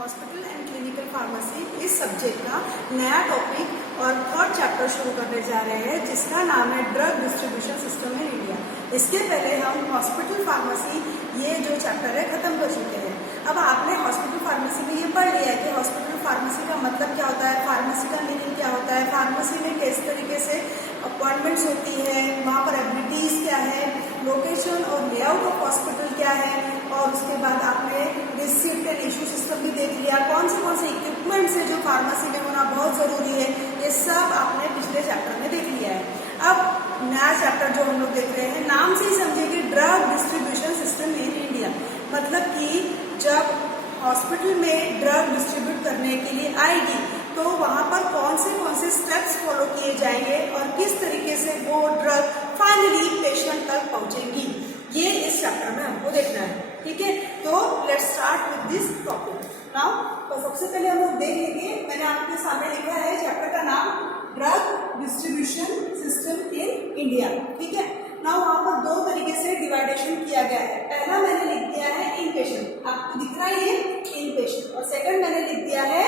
Hospital and clinical pharmacy इस subject का नया टॉपिक और थर्ड चैप्टर शुरू करने जा रहे हैं, जिसका नाम है drug distribution system in India. इसके पहले हम हॉस्पिटल फार्मेसी ये जो चैप्टर है खत्म कर चुके हैं। अब आपने हॉस्पिटल फार्मेसी में ये पढ़ लिया है कि हॉस्पिटल फार्मेसी का मतलब क्या होता है, फार्मेसी का मीनिंग क्या होता है, फार्मेसी में किस तरीके से अपॉइंटमेंट्स होती है, वहाँ पर एबिलिटीज क्या है, लोकेशन और लेआउट ऑफ हॉस्पिटल क्या है, और उसके बाद आपने रिसिप्ट एंड इशू सिस्टम भी देख लिया। कौन से इक्विपमेंट्स है जो फार्मेसी में होना बहुत जरूरी है, ये सब आपने पिछले चैप्टर में देख लिया है। अब नया चैप्टर जो हम लोग देख रहे हैं, नाम से ही समझिए drug distribution system in India. मतलब कि जब हॉस्पिटल में ड्रग डिस्ट्रीब्यूट करने के लिए आएगी तो वहाँ पर कौन से स्टेप्स फॉलो किए जाएंगे और किस तरीके से वो ड्रग फाइनली पेशेंट तक पहुँचेंगी, ये इस चैप्टर में हमको देखना है। ठीक है, तो let's start with this topic now. तो सबसे पहले हम लोग देख लेंगे, मैंने आपके सामने लिखा है चैप्टर का नाम drug distribution system in India. ठीक है, ना वहाँ पर दो तरीके से डिवाइडेशन किया गया है। पहला मैंने लिख दिया है इन पेशेंट, आपको दिख रहा है ये इन पेशेंट, और सेकंड मैंने लिख दिया है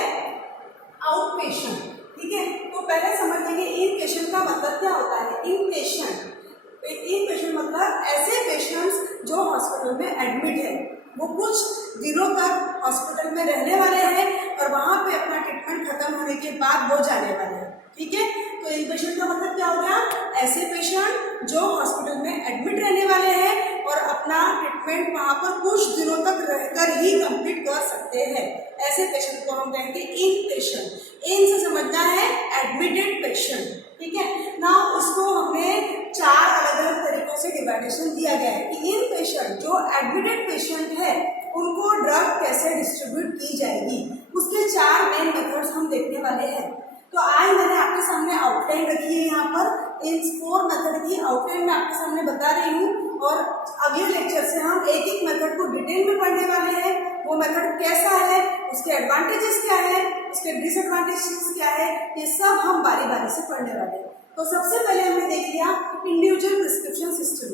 आउट पेशेंट। ठीक है, तो पहले समझ लेंगे इन पेशेंट का मतलब क्या होता है। इन पेशेंट मतलब ऐसे पेशेंट्स जो हॉस्पिटल में एडमिट है, वो कुछ दिनों तक हॉस्पिटल में रहने वाले हैं और वहाँ पे अपना ट्रीटमेंट खत्म होने के बाद वो जाने वाले हैं। ठीक है, तो इन पेशेंट का मतलब क्या हो गया, ऐसे पेशेंट जो हॉस्पिटल में एडमिट रहने वाले हैं और अपना ट्रीटमेंट वहाँ पर कुछ दिनों तक रहकर ही कंप्लीट कर सकते हैं, ऐसे पेशेंट को हम कहेंगे इन पेशेंट। इन से समझना है एडमिटेड पेशेंट। ठीक है ना, उसको हमने चार अलग अलग तरीकों से डिवाइडेशन दिया गया है कि इन पेशेंट जो एडमिटेड पेशेंट है उनको ड्रग कैसे डिस्ट्रीब्यूट की जाएगी, उसके चार मेन मेथड्स हम देखने वाले हैं। तो आज मैंने आपके सामने आउटलाइन रखी है, यहाँ पर इन 4 मेथड की आउटलाइन मैं आपके सामने बता रही हूँ, और अगले लेक्चर से हम एक एक मेथड को डिटेल में पढ़ने वाले हैं। वो मेथड कैसा है, उसके एडवांटेजेस क्या है, उसके डिसएडवांटेजेस क्या है, ये सब हम बारी बारी से पढ़ने वाले हैं। तो सबसे पहले हमने देख लिया individual prescription system.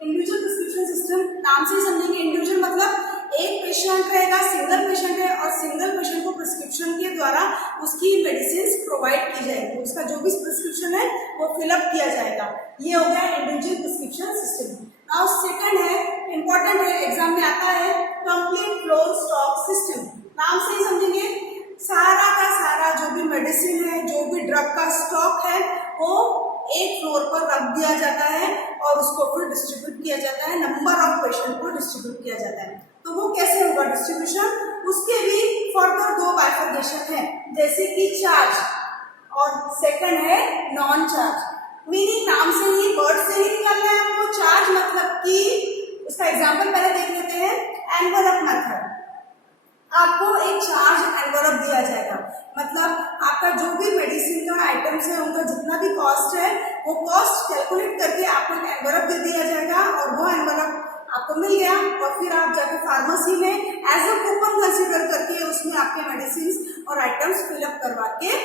Individual prescription system नाम से ही समझेंगे, इंडिविजुअल मतलब एक पेशेंट रहेगा, सिंगल पेशेंट है, और सिंगल पेशेंट को प्रिस्क्रिप्शन के द्वारा उसकी मेडिसिन प्रोवाइड की जाएगी, उसका जो भी प्रिस्क्रिप्शन है वो फिलअप किया जाएगा। ये हो गया individual prescription system. Now second है, इंपॉर्टेंट है, एग्जाम में आता है, कंप्लीट फ्लोर स्टॉक सिस्टम। नाम से ही समझेंगे, सारा का सारा जो भी मेडिसिन है, जो भी ड्रग का स्टॉक है, वो एक फ्लोर पर रख दिया जाता है और उसको फिर डिस्ट्रीब्यूट किया जाता है, नंबर ऑफ पेशेंट को डिस्ट्रीब्यूट किया जाता है। तो वो कैसे होगा डिस्ट्रीब्यूशन, उसके भी फर्दर 2 बाइफर्केशन है, जैसे कि चार्ज और सेकंड है नॉन चार्ज। मीनिंग नाम से ही, वर्ड से ही निकलना है आपको। चार्ज मतलब कि उसका एग्जांपल पहले देख लेते हैं, एनवलप मेथड। आपको एक चार्ज एनवलप दिया जाएगा, मतलब आपका जो भी मेडिसिन का आइटम्स है उनका जितना भी कॉस्ट है वो कॉस्ट कैलकुलेट करके आपको एक एनवलप दे दिया जाएगा, और वो एनवलप आपको मिल गया और फिर आप जाके फार्मेसी में एज अ कूपन कंसीडर करके उसमें आपके मेडिसिन और आइटम्स फिलअप करवा के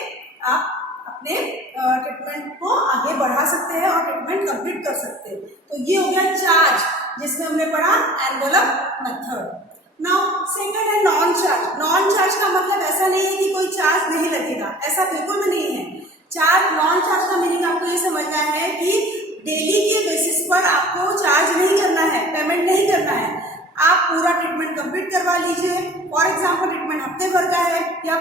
आप अपने ट्रीटमेंट को आगे बढ़ा सकते हैं और ट्रीटमेंट कंप्लीट कर सकते हैं। तो ये हो गया चार्ज, जिसमें हमने पढ़ा एनवलप मेथड। नाउ सेकंड है नॉन चार्ज। नॉन चार्ज का मतलब ऐसा नहीं है कि कोई चार्ज नहीं लगेगा, ऐसा बिल्कुल भी नहीं है। नॉन चार्ज का मीनिंग आपको ये समझना है कि डेली के बेसिस पर आपको चार्ज नहीं करना है, पेमेंट नहीं करना है। आप पूरा ट्रीटमेंट कंप्लीट करवा लीजिए। फॉर एग्जाम्पल ट्रीटमेंट हफ्ते भर का है, या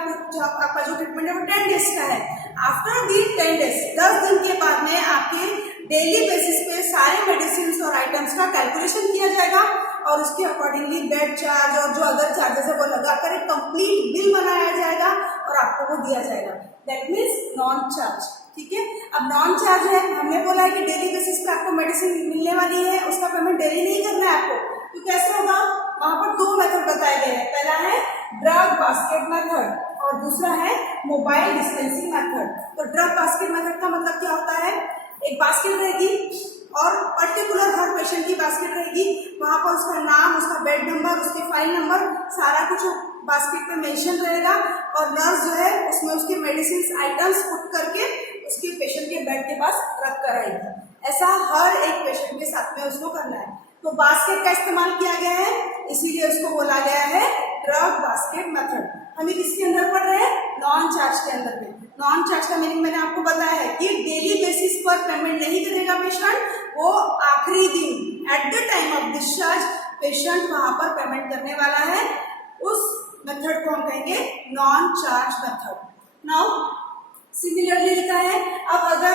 आपका जो ट्रीटमेंट है वो 10 डेज का है। आफ्टर दी 10 डेज, 10 दिन के बाद में आपके डेली बेसिस पे सारे मेडिसिन और आइटम्स का कैलकुलेशन किया जाएगा और उसके अकॉर्डिंगली बेड चार्ज और जो अदर चार्जेस है वो लगाकर एक कंप्लीट बिल बनाया जाएगा और आपको वो दिया जाएगा। That means non charge. ठीक है, अब नॉन चार्ज है, हमने बोला है कि डेली बेसिस पे आपको मेडिसिन मिलने वाली है, उसका पेमेंट डेली नहीं करना है आपको। तो कैसे होगा, वहां पर 2 मेथड बताए गए हैं। पहला है ड्रग बास्केट मेथड और दूसरा है मोबाइल डिस्पेंसिंग मेथड। तो ड्रग बास्केट मेथड का मतलब क्या होता है, एक बास्केट रहेगी और पर्टिकुलर हर पेशेंट की बास्केट रहेगी, वहां पर उसका नाम, उसका बेड नंबर, उसके फाइल नंबर, सारा कुछ बास्केट पे मेंशन रहेगा, और नर्स जो है उसमें उसके मेडिसिन आइटम्स पुट करके उसके पेशेंट के बेड के पास रख कर आएगी। ऐसा हर एक पेशेंट के साथ में उसको करना है। तो बास्केट का इस्तेमाल किया गया है, इसीलिए उसको बोला गया है ड्रग बास्केट मेथड। हम ये किसके अंदर पढ़ रहे हैं? नॉन चार्ज के अंदर में। नॉन चार्ज का मीनिंग मैंने आपको बताया है कि डेली बेसिस पर पेमेंट नहीं करेगा पेशेंट, वो आखिरी दिन at the time of discharge patient वहां पर पेमेंट करने वाला है। उस मेथड को हम कहेंगे non charge method. Now similarly लिखा है, अब अगर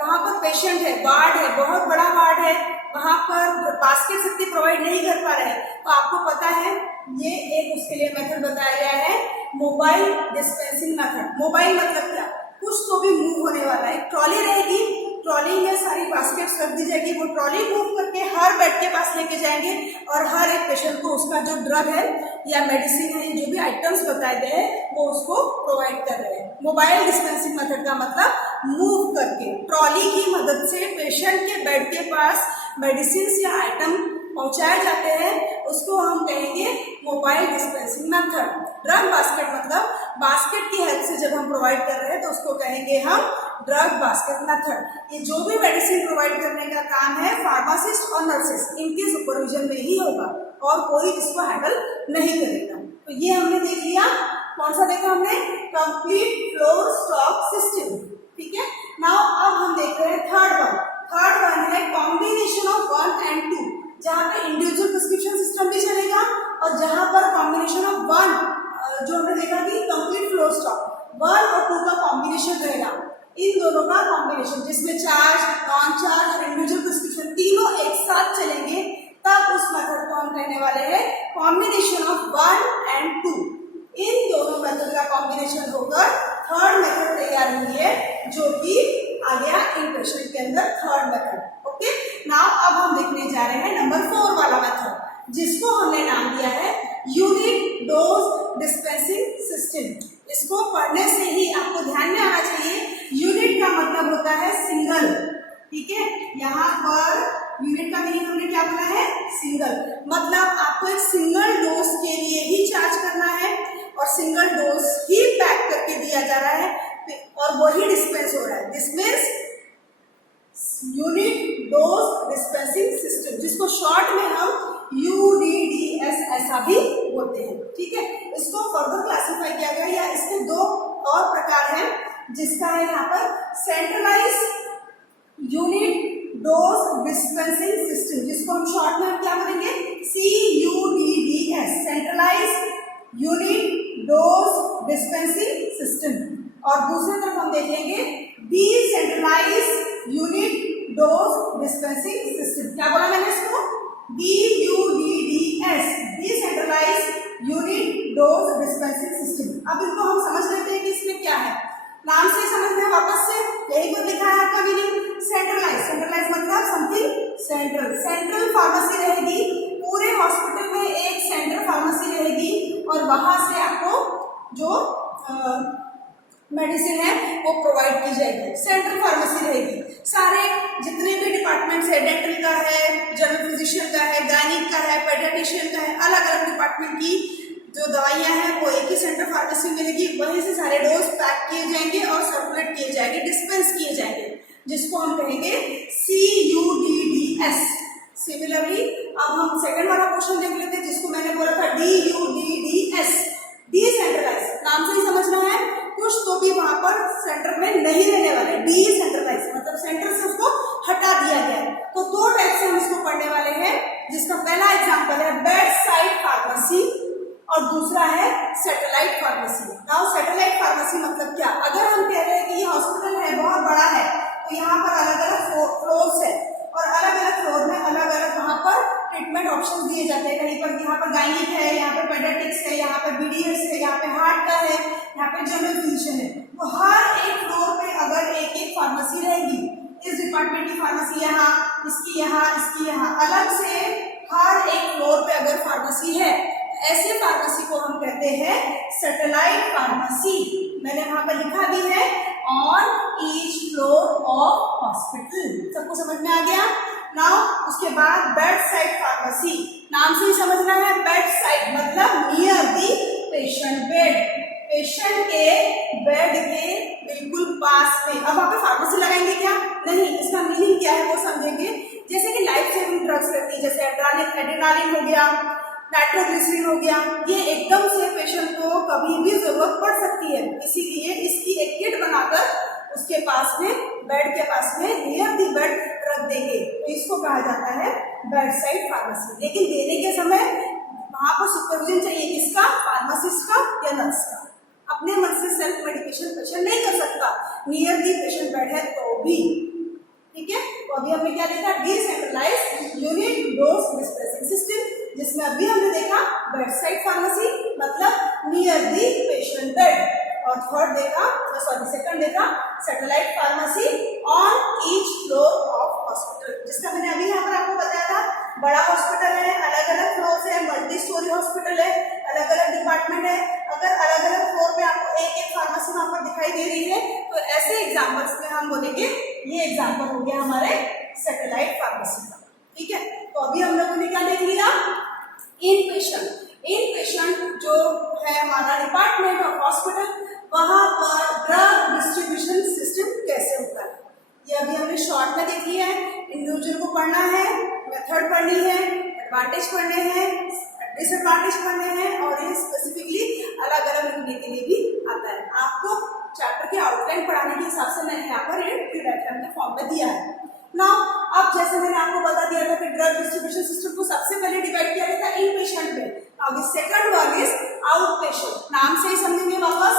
वहां पर पेशेंट है, वार्ड है, बहुत बड़ा वार्ड है, वहां पर बास्केट शक्ति प्रोवाइड नहीं कर पा रहे हैं, तो आपको पता है ये एक उसके लिए मेथड बताया गया है मोबाइल डिस्पेंसिंग मेथड। मोबाइल मतलब क्या? कुछ तो भी मूव होने वाला है। ट्रॉली रहेगी, ट्रॉली में सारी बास्केट्स रख दी जाएगी, वो ट्रॉली मूव करके हर बेड के पास लेके जाएंगे और हर एक पेशेंट को उसका जो ड्रग है या मेडिसिन है, जो भी आइटम्स बताए गए हैं वो उसको प्रोवाइड कर रहे हैं। मोबाइल डिस्पेंसिंग मेथड का मतलब मूव करके ट्रॉली की मदद से पेशेंट के बेड के पास मेडिसिन या आइटम पहुंचाए जाते हैं, उसको हम कहेंगे mobile dispensing method. Drug basket मतलब बास्केट की हेल्प से जब हम प्रोवाइड कर रहे हैं तो उसको कहेंगे हम ड्रग बास्केट मेथड। ये जो भी मेडिसिन प्रोवाइड करने का काम है फार्मासिस्ट और नर्सेस, इनके सुपरविजन में ही होगा और कोई इसको हैंडल नहीं करेगा। तो ये हमने देख लिया। कौन सा देखा हमने? Complete floor stock system. ठीक है। नाउ अब हम देख रहे हैं थर्ड वन। थर्ड वन है कॉम्बिनेशन ऑफ 1 and 2, जहाँ पे इंडिविजुअल प्रिस्क्रिप्शन सिस्टम भी चलेगा और जहाँ पर कॉम्बिनेशन ऑफ 1, जो हमने देखा कि कंप्लीट फ्लोर स्टॉक 1 और 2 का कॉम्बिनेशन रहेगा। इन दोनों का कॉम्बिनेशन जिसमें चार्ज, नॉन चार्ज और इंडिविजुअल प्रिस्क्रिप्शन तीनों एक साथ चलेंगे, तब उस मेथड को हम कहने वाले हैं कॉम्बिनेशन ऑफ 1 and 2। इन दोनों मेथड का कॉम्बिनेशन होकर थर्ड मेथड तैयार हुई है, जो कि आ गया इन पेशेंट के अंदर थर्ड मेथड। ओके। नाउ अब हम देखने जा रहे हैं नंबर 4 वाला मेथड, जिसको हमने नाम दिया है यूनिट डोज डिस्पेंसिंग सिस्टम। इसको पढ़ने से ही आपको ध्यान में आना चाहिए, यूनिट का मतलब होता है सिंगल। ठीक है। यहाँ पर यूनिट का मीनिंग हमने क्या बोला है? सिंगल। मतलब आपको एक सिंगल डोज के लिए ही चार्ज करना है और सिंगल डोज ही पैक करके दिया जा रहा है और वही डिस्पेंस हो रहा है। This means unit dose dispensing system, जिसको शॉर्ट में हम UDDS ऐसा भी बोलते हैं। ठीक है। इसको फर्दर क्लासिफाई किया गया, या इसके 2 और प्रकार हैं, जिसका है यहाँ पर centralise unit dose dispensing system, जिसको हम शॉर्ट में हम क्या बोलेंगे? CUDDS, centralise unit dose dispensing system. और दूसरी तरफ हम देखेंगे decentralise unit dose dispensing system. क्या बोला मैंने इसको? DUDDS, decentralise unit dose dispensing system. अब इनको हम समझ लेते हैं कि इसमें क्या है। नाम से समझते हैं वापस से, यही को लिखा है आपका मीनिंग सेंट्रलाइज। सेंट्रलाइज मतलब समथिंग सेंट्रल। सेंट्रल फार्मेसी रहेगी, पूरे हॉस्पिटल में एक सेंट्रल फार्मेसी रहेगी और वहां से आपको जो मेडिसिन है वो प्रोवाइड की जाएगी। सेंट्रल फार्मेसी रहेगी, सारे जितने भी डिपार्टमेंट्स है, डेंटल का है, जनरल फिजिशियन का है, गायनिक का है, पेडियाट्रिशियन का है, अलग अलग डिपार्टमेंट की जो दवाइयां हैं वो एक ही सेंट्रल फार्मेसी में मिलेगी। वहीं से सारे डोज पैक किए जाएंगे और सर्कुलेट किए जाएंगे, डिस्पेंस किए जाएंगे, जिसको हम कहेंगे CUDDS। सिमिलरली अब हम सेकंड वाला क्वेश्चन देख लेते हैं, जिसको मैंने बोला था DUDDS, डिसेंट्रलाइज। नाम से ही समझना है, कुछ तो भी वहां पर सेंटर में नहीं रहने वाले। डिसेंट्रलाइज मतलब सेंटर से उसको हटा दिया गया। तो 2 टाइप से हम इसको पढ़ने वाले हैं, जिसका पहला एग्जांपल है बेड साइड फार्मेसी और दूसरा है satellite pharmacy. Now satellite pharmacy मतलब क्या? अगर हम कह रहे हैं कि ये हॉस्पिटल है, बहुत बड़ा है, तो यहाँ पर अलग अलग फ्लोर्स है और अलग अलग फ्लोर में अलग अलग वहां पर ट्रीटमेंट ऑप्शन दिए जाते हैं। कहीं पर यहाँ पर गायनिक है, यहाँ पर पेडियाट्रिक्स है, यहाँ पर BDS है, यहाँ पे हार्ट का है, यहाँ पे जनरल फिजिशियन है। तो हर एक फ्लोर पे अगर एक एक फार्मेसी रहेगी, इस डिपार्टमेंट की फार्मेसी यहाँ, इसकी यहाँ, अलग से हर एक फ्लोर पे अगर फार्मेसी है, ऐसे फार्मेसी को हम कहते हैं सैटेलाइट फार्मेसी। मैंने वहां पर लिखा भी है on each floor of hospital. सबको समझ में आ गया? नाउ उसके बाद बेड साइड फार्मेसी, नाम से ही समझना है, बेड साइड मतलब near the patient bed, patient के बेड के बिल्कुल पास में। अब वहां पे फार्मेसी लगाएंगे क्या? नहीं, इसका मीनिंग क्या है वो समझेंगे। जैसे कि लाइफ सेविंग ड्रग्स रहती है, जैसे एड्रेनालिन हो गया, नाइट्रोग्लिसरीन हो गया, ये एकदम से पेशेंट को कभी भी जरूरत पड़ सकती है, इसीलिए इसकी एक किट बनाकर उसके पास में, बेड के पास में नियर दी बेड रख देंगे, तो इसको कहा जाता है बेड साइड फार्मेसी। लेकिन देने के समय वहां पर सुपरविजन चाहिए, किसका? फार्मासिस्ट का या नर्स का। अपने मन से सेल्फ मेडिकेशन पेशेंट नहीं कर सकता, नियर दी पेशेंट बेड है तो भी। ठीक है, तो अभी हमने क्या देखा? Decentralised unit dose dispensing system, जिसमें अभी हमने देखा बेड साइड फार्मेसी मतलब नियर दी पेशेंट बेड, और थर्ड देखा, सेकंड देखा satellite pharmacy on each floor of hospital, जिसका मैंने अभी यहाँ पर आपको बताया था। बड़ा हॉस्पिटल है, अलग अलग फ्लोर है, मल्टी स्टोरी हॉस्पिटल है, अलग अलग डिपार्टमेंट है। अगर अलग अलग फ्लोर पे आपको एक एक फार्मेसी वहां पर दिखाई दे रही है, तो ऐसे एग्जाम्पल्स में हम बोलेंगे ये एग्जाम्पल हो गया हमारे सैटेलाइट फार्मेसी का। ठीक है, तो अभी हम लोगों ने क्या देख लिया? इन पेशेंट जो है हमारा डिपार्टमेंट ऑफ हॉस्पिटल, वहां पर ड्रग डिस्ट्रीब्यूशन सिस्टम कैसे होता है, ये अभी हमने शॉर्ट में देख लिया है। इंडिविजुअल को पढ़ना है, मेथड पढ़नी है, एडवांटेज पढ़ने हैं, डिसएडवांटेज पढ़ने हैं, और ये स्पेसिफिकली अलग अलग लिखने के लिए भी आता है। आपको चैप्टर की आउटलाइन पढ़ाने के हिसाब से मैंने यहाँ पर डायग्राम के फॉर्म में दिया है। नाउ अब जैसे मैंने आपको बता दिया था कि ड्रग डिस्ट्रीब्यूशन सिस्टम को सबसे पहले डिवाइड किया गया था इन पेशेंट में। अब second one is out patient, नाम से ही समझेंगे वापस।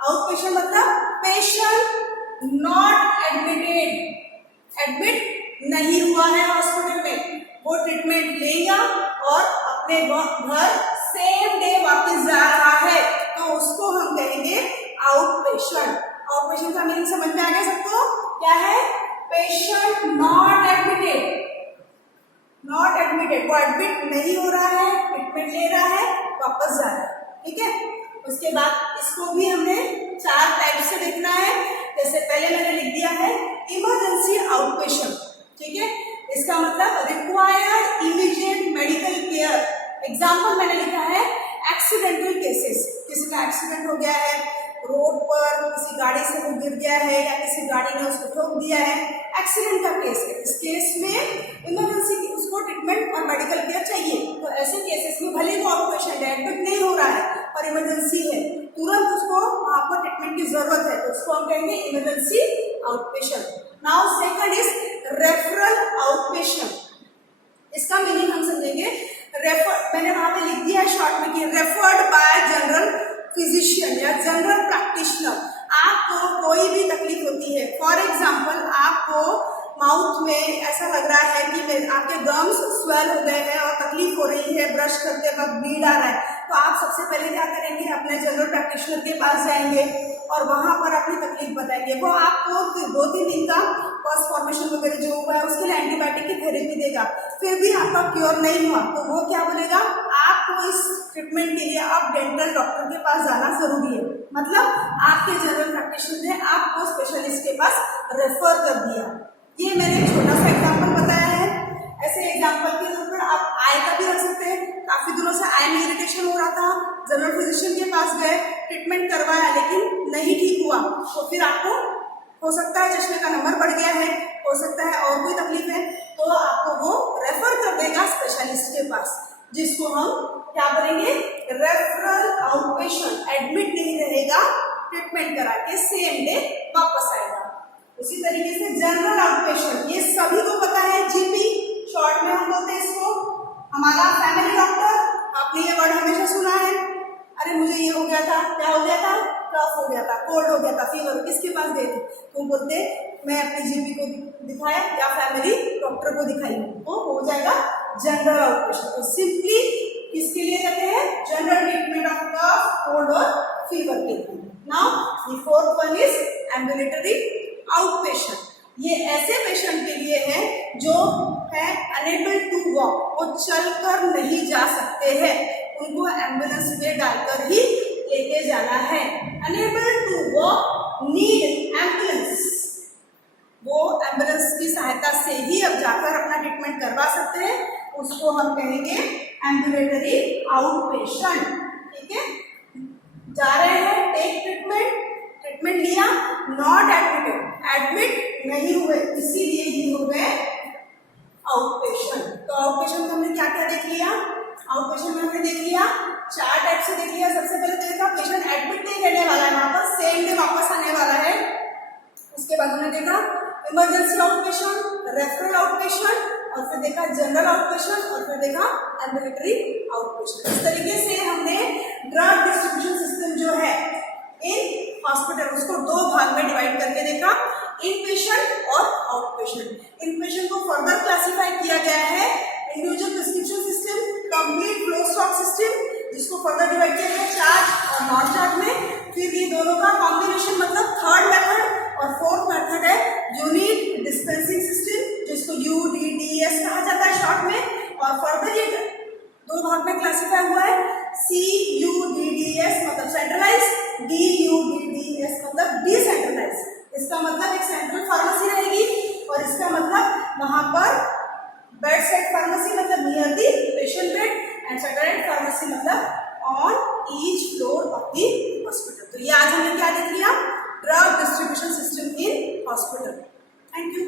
आउट पेशेंट मतलब पेशेंट नॉट एडमिटेड, एडमिट नहीं हुआ है हॉस्पिटल में, वो ट्रीटमेंट लेगा और अपने घर सेम डे वापस जा रहा है, तो उसको हम कहेंगे आउट पेशेंट। आउट पेशेंट का मीनिंग समझ में आ गया सबको? क्या है? Patient not admitted, not admitted, वो एडमिट नहीं हो रहा है, ट्रीटमेंट ले रहा है, वापस जा रहा है। ठीक है, उसके बाद इसको भी हमने 4 टाइप से देखना है। जैसे पहले मैंने लिख दिया है इमरजेंसी आउट पेशेंट। ठीक है, इसका मतलब required immediate medical care. Example मैंने लिखा है एक्सीडेंटल केसेस, किसी का एक्सीडेंट हो गया है रोड पर, किसी गाड़ी से वो गिर गया है या किसी गाड़ी ने उसको ठोक दिया है, एक्सीडेंट का केस है। इस केस में इमरजेंसी उसको ट्रीटमेंट और मेडिकल केयर चाहिए, तो ऐसे केसेस में भले वो आउट पेशेंट है, एडमिट नहीं हो रहा है और इमरजेंसी है, तुरंत उसको वहां पर ट्रीटमेंट की जरूरत है, तो उसको हम कहेंगे emergency out patient. Now second is referral out patient. इसका मीनिंग हम समझेंगे रेफर, मैंने वहां पे लिख दिया है शॉर्ट में कि रेफर्ड बाय जनरल फिजिशियन या जनरल प्रैक्टिशनर। आपको कोई भी तकलीफ होती है, फॉर एग्जाम्पल आपको माउथ में ऐसा लग रहा है कि आपके गम्स स्वेल हो गए हैं और तकलीफ हो रही है, ब्रश करते वक्त ब्लीड आ रहा है, तो आप सबसे पहले क्या करेंगे? अपने जनरल प्रैक्टिशनर के पास जाएंगे और वहां पर अपनी तकलीफ बताएंगे। वो आपको 2-3 दिन का पस फॉर्मेशन वगैरह जो हुआ है उसके लिए एंटीबायोटिक की थेरेपी देगा, फिर भी आपका क्योर नहीं हुआ, तो वो क्या बोलेगा? आपको इस ट्रीटमेंट के लिए आप डेंटल डॉक्टर के पास जाना जरूरी है। मतलब आपके जनरल प्रैक्टिशनर ने आपको स्पेशलिस्ट के पास रेफर कर दिया। ये मैंने एक छोटा सा एग्जाम्पल बताया है। ऐसे एग्जाम्पल के तौर पर आप आई का भी रख सकते हैं। काफी दिनों से आई में इरिटेशन हो रहा था, जनरल फिजिशियन के पास गए, ट्रीटमेंट करवाया लेकिन नहीं ठीक हुआ, तो फिर आपको हो सकता है चश्मे का नंबर बढ़ गया है, हो सकता है और कोई तकलीफ है, तो आपको वो रेफर कर देगा स्पेशलिस्ट के पास, जिसको हम क्या बोलेंगे? Referral out patient. एडमिट नहीं रहेगा, ट्रीटमेंट करा के सेम डे वापस आएगा। उसी तरीके से जनरल आउट पेशेंट, ये सभी को पता है, जीपी शॉर्ट में हम बोलते हैं इसको। हमारा फैमिली डॉक्टर, आपने ये वर्ड हमेशा सुना है, अरे मुझे ये हो गया था, क्या हो गया था? कफ हो गया था, कोल्ड हो गया था, फीवर, किसके पास गए थे? तो बोलते मैं अपनी जीपी को दिखाया या फैमिली डॉक्टर को दिखाई, तो हो जाएगा जनरल आउट पेशेंट। तो सिंपली किसके लिए कहते हैं? General treatment of cough, cold और फीवर के लिए। Now the fourth one is ambulatory out patient. ये ऐसे पेशेंट के लिए है जो है अनेबल टू वॉक, वो चलकर नहीं जा सकते हैं, उनको एम्बुलेंस में डालकर ही लेके जाना है। Unable to walk need ambulance, वो एम्बुलेंस की सहायता से ही अब जाकर अपना ट्रीटमेंट करवा सकते हैं, उसको हम कहेंगे एम्बुलेटरी आउट पेशेंट। ठीक है, जा रहे हैं, टेक ट्रीटमेंट, ट्रीटमेंट लिया, नॉट एडमिटेड, एडमिट नहीं हुए, इसीलिए ये हो गए आउट पेशेंट। तो आउट पेशेंट में हमने क्या क्या देख लिया, आउट पेशेंट में हमने देख लिया 4 टाइप से देख लिया। सबसे पहले तो देखा पेशेंट एडमिट नहीं रहने वाला है, वहां पर सेम डे वापस आने वाला है। उसके बाद हमने देखा emergency out patient, referral out patient, और फिर देखा जनरल आउट पेशेंट, और फिर देखा एम्बुलेटरी आउट पेशेंट। इस तरीके से हमने ड्रग डिस्ट्रीब्यूशन सिस्टम जो है इन हॉस्पिटल उसको 2 भाग में डिवाइड करके देखा, इन पेशेंट और आउट पेशेंट। इन पेशेंट को फर्दर क्लासिफाई किया गया है individual prescription system, complete flow stock system, जिसको फर्दर डिवाइड किया गया चार्ज और नॉन चार्ज में। फिर ये दोनों का कॉम्बिनेशन मतलब थर्ड मेथड, और फोर्थ मेथड है यूनिट डिस्पेंसिंग सिस्टम, जिसको UDDS कहा जाता है शॉर्ट में। और फर्दर ये 2 भाग में क्लासिफाई हुआ है, CUDDS मतलब सेंट्रलाइज, DUDDS मतलब डिसेंट्रलाइज। इसका मतलब एक सेंट्रल फार्मेसी रहेगी, और इसका मतलब वहां पर बेड साइड फार्मेसी मतलब near the patient bed, and satellite pharmacy मतलब on each floor of the hospital. तो ये आज हमने क्या देख लिया, drug distribution system in hospital. Thank you.